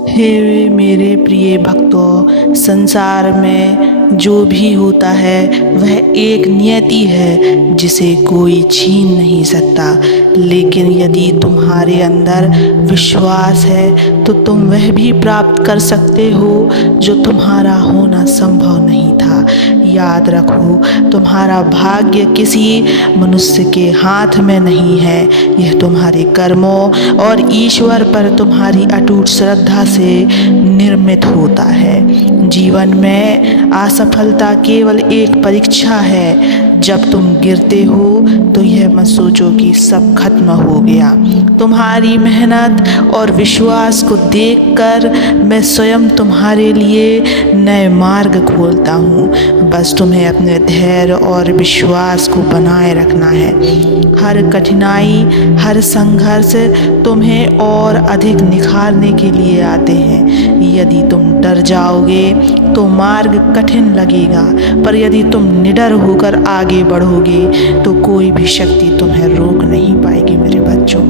हे मेरे प्रिय भक्तों, संसार में जो भी होता है वह एक नियति है जिसे कोई छीन नहीं सकता। लेकिन यदि तुम्हारे अंदर विश्वास है तो तुम वह भी प्राप्त कर सकते हो जो तुम्हारा होना संभव नहीं था। याद रखो, तुम्हारा भाग्य किसी मनुष्य के हाथ में नहीं है, यह तुम्हारे कर्मों और ईश्वर पर तुम्हारी अटूट श्रद्धा से निर्मित होता है। जीवन में असफलता केवल एक परीक्षा है। जब तुम गिरते हो तो यह मत सोचो कि सब खत्म हो गया। तुम्हारी मेहनत और विश्वास को देखकर मैं स्वयं तुम्हारे लिए नए मार्ग खोलता हूँ। बस तुम्हें अपने धैर्य और विश्वास को बनाए रखना है। हर कठिनाई, हर संघर्ष तुम्हें और अधिक निखारने के लिए आते हैं। यदि तुम डर जाओगे तो मार्ग कठिन लगेगा, पर यदि तुम निडर होकर आगे बढ़ोगे तो कोई भी शक्ति तुम्हें रोक नहीं पाएगी। मेरे बच्चों,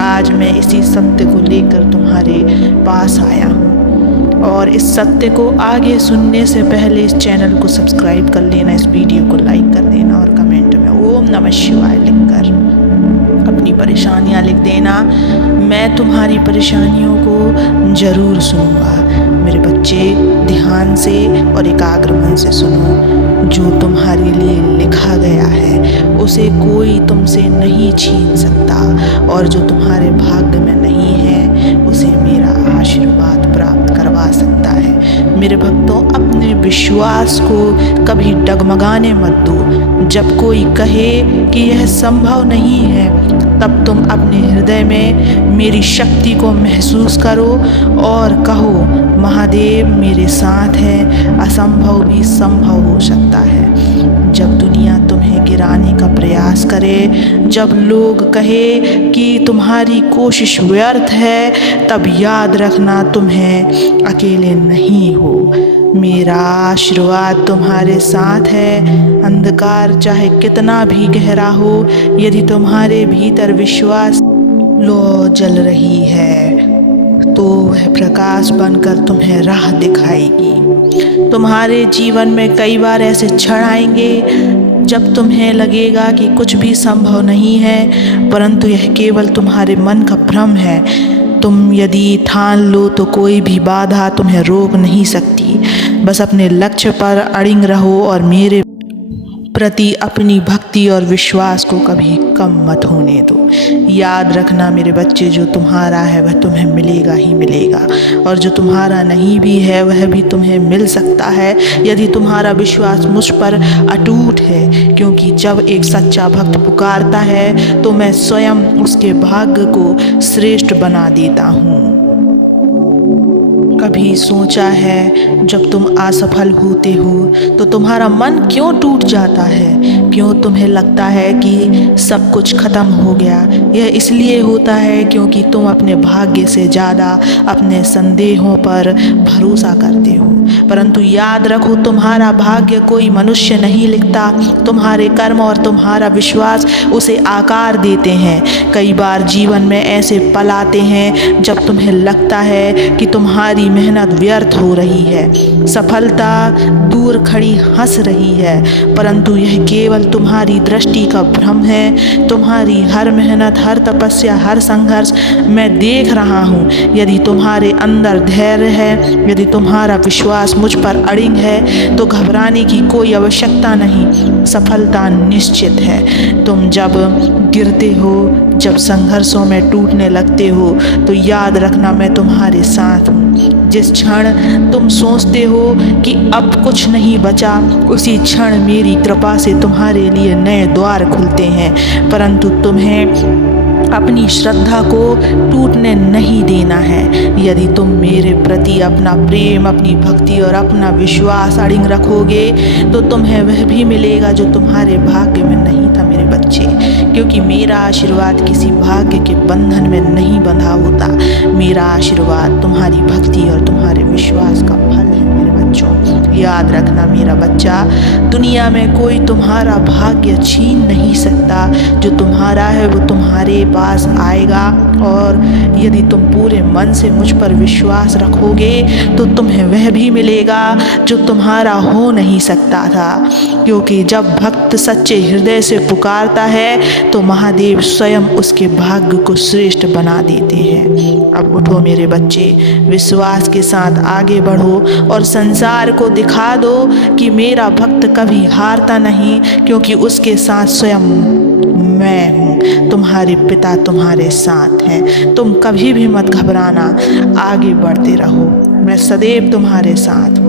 आज मैं इसी सत्य को लेकर तुम्हारे पास आया हूँ, और इस सत्य को आगे सुनने से पहले इस चैनल को सब्सक्राइब कर लेना, इस वीडियो को लाइक कर देना और कमेंट में ओम नमः शिवाय लिखकर अपनी परेशानियाँ लिख देना। मैं तुम्हारी परेशानियों को ज़रूर सुनूंगा। मेरे बच्चे, ध्यान से और एकाग्र मन से सुनो। जो तुम्हारे लिए लिखा गया है उसे कोई तुमसे नहीं छीन सकता, और जो तुम्हारे भाग्य में नहीं है उसे मेरा आशीर्वाद प्राप्त करवा सकता है। मेरे भक्तों, अपने विश्वास को कभी डगमगाने मत दो। जब कोई कहे कि यह संभव नहीं है, तब तुम अपने हृदय में मेरी शक्ति को महसूस करो और कहो, महादेव मेरे साथ है, असंभव भी संभव हो सकता है। जब दुनिया तुम्हें गिराने का प्रयास करे, जब लोग कहे कि तुम्हारी कोशिश व्यर्थ है, तब याद रखना तुम्हें अकेले नहीं हो। मेरा आशीर्वाद तुम्हारे साथ है। अंधकार चाहे कितना भी गहरा हो, यदि तुम्हारे भीतर विश्वास लो जल रही है तो वह प्रकाश बनकर तुम्हें राह दिखाएगी। तुम्हारे जीवन में कई बार ऐसे क्षण आएंगे जब तुम्हें लगेगा कि कुछ भी संभव नहीं है, परंतु यह केवल तुम्हारे मन का भ्रम है। तुम यदि ठान लो तो कोई भी बाधा तुम्हें रोक नहीं सकती। बस अपने लक्ष्य पर अड़िग रहो और मेरे प्रति अपनी भक्ति और विश्वास को कभी कम मत होने दो। याद रखना मेरे बच्चे, जो तुम्हारा है वह तुम्हें मिलेगा ही मिलेगा, और जो तुम्हारा नहीं भी है वह भी तुम्हें मिल सकता है यदि तुम्हारा विश्वास मुझ पर अटूट है। क्योंकि जब एक सच्चा भक्त पुकारता है तो मैं स्वयं उसके भाग्य को श्रेष्ठ बना देता हूँ। कभी सोचा है जब तुम असफल होते हो तो तुम्हारा मन क्यों टूट जाता है? क्यों तुम्हें लगता है कि सब कुछ खत्म हो गया? यह इसलिए होता है क्योंकि तुम अपने भाग्य से ज़्यादा अपने संदेहों पर भरोसा करते हो। परंतु याद रखो, तुम्हारा भाग्य कोई मनुष्य नहीं लिखता, तुम्हारे कर्म और तुम्हारा विश्वास उसे आकार देते हैं। कई बार जीवन में ऐसे पल आते हैं जब तुम्हें लगता है कि तुम्हारी मेहनत व्यर्थ हो रही है, सफलता दूर खड़ी हंस रही है, परंतु यह केवल तुम्हारी दृष्टि का भ्रम है। तुम्हारी हर मेहनत, हर तपस्या, हर संघर्ष मैं देख रहा हूँ। यदि तुम्हारे अंदर धैर्य है, यदि तुम्हारा विश्वास मुझ पर अड़िग है, तो घबराने की कोई आवश्यकता नहीं। सफलता निश्चित है। तुम जब गिरते हो, जब संघर्षों में टूटने लगते हो, तो याद रखना मैं तुम्हारे साथ हूँ। जिस क्षण तुम सोचते हो कि अब कुछ नहीं बचा, उसी क्षण मेरी कृपा से तुम्हारे लिए नए द्वार खुलते हैं। परंतु तुम्हें अपनी श्रद्धा को टूटने नहीं देना है। यदि तुम मेरे प्रति अपना प्रेम, अपनी भक्ति और अपना विश्वास अड़िग रखोगे तो तुम्हें वह भी मिलेगा जो तुम्हारे भाग्य में नहीं था। मेरे बच्चे, क्योंकि मेरा आशीर्वाद किसी भाग्य के बंधन में नहीं बंधा होता। मेरा आशीर्वाद तुम्हारी भक्ति और तुम्हारे विश्वास का फल है। मेरे बच्चे, बच्चों। याद रखना मेरा बच्चा, दुनिया में कोई तुम्हारा भाग्य छीन नहीं सकता। जो तुम्हारा है वो तुम्हारे पास आएगा, और यदि तुम पूरे मन से मुझ पर विश्वास रखोगे तो तुम्हें वह भी मिलेगा जो तुम्हारा हो नहीं सकता था। क्योंकि जब भक्त सच्चे हृदय से पुकारता है तो महादेव स्वयं उसके भाग्य को श्रेष्ठ बना देते हैं। अब उठो मेरे बच्चे, विश्वास के साथ आगे बढ़ो और संसार को दिखा दो कि मेरा भक्त कभी हारता नहीं, क्योंकि उसके साथ स्वयं मैं हूँ। तुम्हारे पिता तुम्हारे साथ हैं। तुम कभी भी मत घबराना, आगे बढ़ते रहो, मैं सदैव तुम्हारे साथ हूँ।